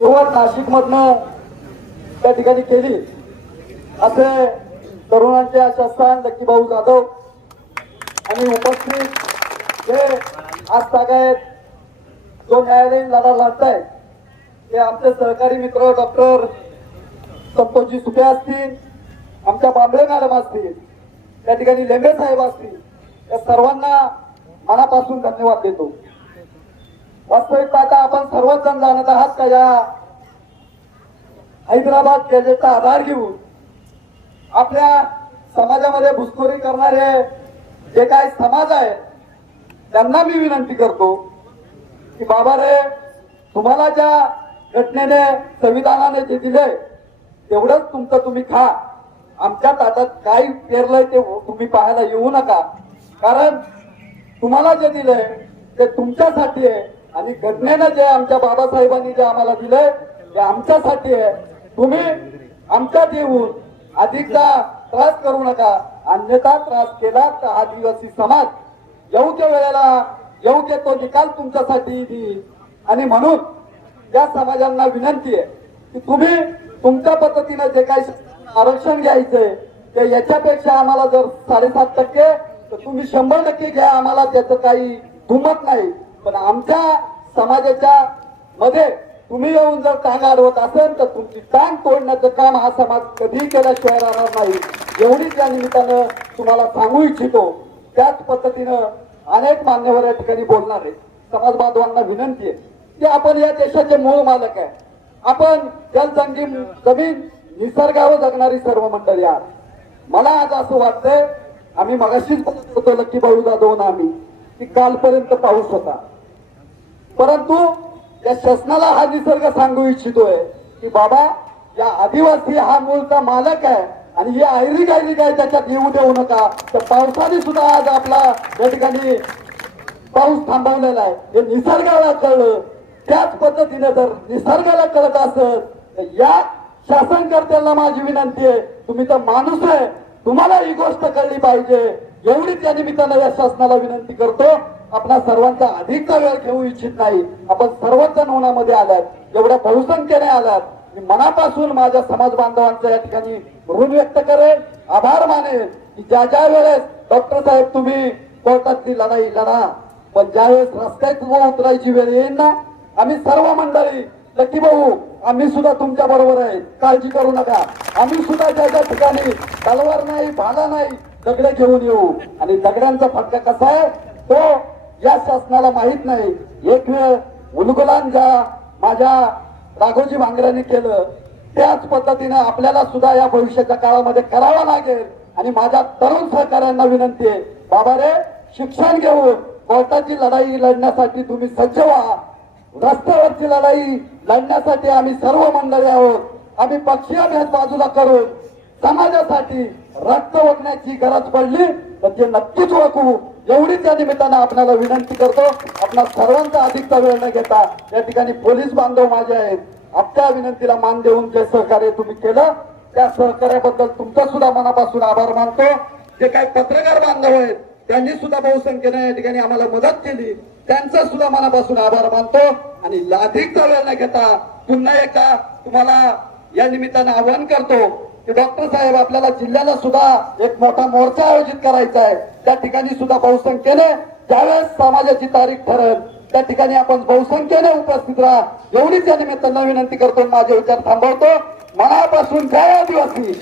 सुरुवात नाशिक मधनं त्या ठिकाणी केली. असे तरुणांचे आशास्थान लक्कीभाऊ जाधव. आणि उपस्थित जे आज तागायत जो न्यायालयीन लढा लढतायत ते आमचे सहकारी मित्र डॉक्टर संतोषजी सुपे असतील आमच्या बांबळे मॅडम असतील त्या ठिकाणी लेंबे साहेब असतील या सर्वांना मनापासून धन्यवाद देतो. वास्तविक पाहता आपण सर्वच जण जाणत आहात का या हैदराबाद गॅजेटचा आधार घेऊन? आपल्या समाजामध्ये घुसखोरी करणारे जे काही समाज आहे त्यांना मी विनंती करतो की बाबा रे तुम्हाला ज्या घटनेने संविधानाने जे दिले तेवढंच तुमचं तुम्ही खा. आमच्या ताटात काय पेरलंय ते हो- तुम्ही पाहायला येऊ नका. कारण तुम्हाला जे दिलंय ते तुमच्यासाठी आहे. आणि घटनेनं जे आमच्या बाबासाहेबांनी जे आम्हाला दिलंय ते आमच्यासाठी आहे. तुम्ही आमच्यात येऊन अधिकदा त्रास करू नका. अन्यथा त्रास केला तर आदिवासी समाज योग्य वेळेला योग्य तो निकाल तुमच्यासाठी देईल. आणि म्हणून या समाजांना विनंती आहे की तुम्ही तुमच्या पद्धतीनं जे काही आरक्षण घ्यायचंय ते याच्यापेक्षा आम्हाला जर साडेसात टक्के तर तुम्ही शंभर टक्के घ्या. आम्हाला त्याचं काही धुमत नाही. पण आमच्या समाजाच्या मध्ये तुम्ही येऊन जर टांग अडवत असेल तर तुमची टांग तोडण्याचं काम हा समाज कधीही केल्याशिवाय राहणार नाही. एवढीच या निमित्तानं तुम्हाला सांगू इच्छितो त्याच पद्धतीनं अनेक मान्यवर या ठिकाणी बोलणार आहे समाज बांधवांना विनंती आहे की आपण या देशाचे मूळ मालक आहे. आपण जलजंगी जमीन निसर्गावर जगणारी सर्व मंडळी आहात. मला आज असं वाटतंय आम्ही मगाशीच बोलत होतो लक्की भाऊ जाधव आम्ही. की कालपर्यंत पाऊस होता. परंतु या शासनाला हा निसर्ग सांगू इच्छितोय की बाबा या आदिवासी हा मूळचा मालक आहे आणि हे आयरी गायरी काय त्याच्यात येऊ देऊ नका. तर पावसाने सुद्धा आज आपला या ठिकाणी पाऊस थांबवलेला आहे. हे निसर्गाला कळलं. त्याच पद्धतीने जर निसर्गाला कळत असत तर या शासनकर्त्यांना माझी विनंती आहे तुम्ही तर माणूस आहे. तुम्हाला ही गोष्ट कळली पाहिजे. एवढी त्या निमित्तानं या शासनाला विनंती करतो आपण सर्वांचा अधिकचा वेळ घेऊ इच्छित नाही. आपण सर्वच जण आलात एवढ्या बहुसंख्येने आलात. मी मनापासून माझ्या समाज बांधवांचं या ठिकाणी ऋण व्यक्त करेन आभार मानेन की ज्या ज्या वेळेस डॉक्टर साहेब तुम्ही कोर्टातली लढाई लढा पण ज्यावेळेस रस्त्यात उतरायची वेळ येईल ना आम्ही सर्व मंडळी लकी भाऊ आम्ही सुद्धा तुमच्या बरोबर आहे. काळजी करू नका. आम्ही सुद्धा ज्या ज्या ठिकाणी तलवार नाही भाला नाही दगडे घेऊन येऊ. आणि दगड्यांचा फटका कसा आहे? तो या शासनाला माहीत नाही. एक वेळ उलगुलान ज्या माझ्या राघोजी भांगऱ्यांनी केलं त्याच पद्धतीनं आपल्याला सुद्धा या भविष्याच्या काळामध्ये करावा लागेल. आणि माझ्या तरुण सहकाऱ्यांना विनंती आहे बाबा रे शिक्षण घेऊन कोर्टाची लढाई लढण्यासाठी तुम्ही सज्ज व्हा. रस्त्यावरची लढाई लढण्यासाठी आम्ही सर्व मंडळी आहोत. आम्ही पक्षीय भेद बाजूला करून समाजासाठी रक्त ओढण्याची गरज पडली तर ते नक्कीच ओळखू. एवढीच या निमित्तानं आपल्याला विनंती करतो आपला सर्वांचा अधिकचा वेळ न घेता या ठिकाणी पोलीस बांधव माझे आहेत. आपल्या विनंतीला मान देऊन जे सहकार्य तुम्ही केलं त्या सहकार्याबद्दल तुमचा सुद्धा मनापासून आभार मानतो. जे काही पत्रकार बांधव आहेत त्यांनी सुद्धा बहुसंख्येने या ठिकाणी आम्हाला मदत केली. त्यांचा सुद्धा मनापासून आभार मानतो. आणि अधिकचा वेळ न घेता पुन्हा एकदा तुम्हाला या निमित्तानं आवाहन करतो की डॉक्टर साहेब आपल्याला जिल्ह्याला सुद्धा एक मोठा मोर्चा आयोजित करायचा आहे. त्या ठिकाणी सुद्धा बहुसंख्येने ज्यावेळेस समाजाची तारीख ठरल त्या ठिकाणी आपण बहुसंख्येने उपस्थित राहा. एवढीच या निमित्तानं विनंती करतो माझे विचार थांबवतो. मनापासून जय आदिवासी.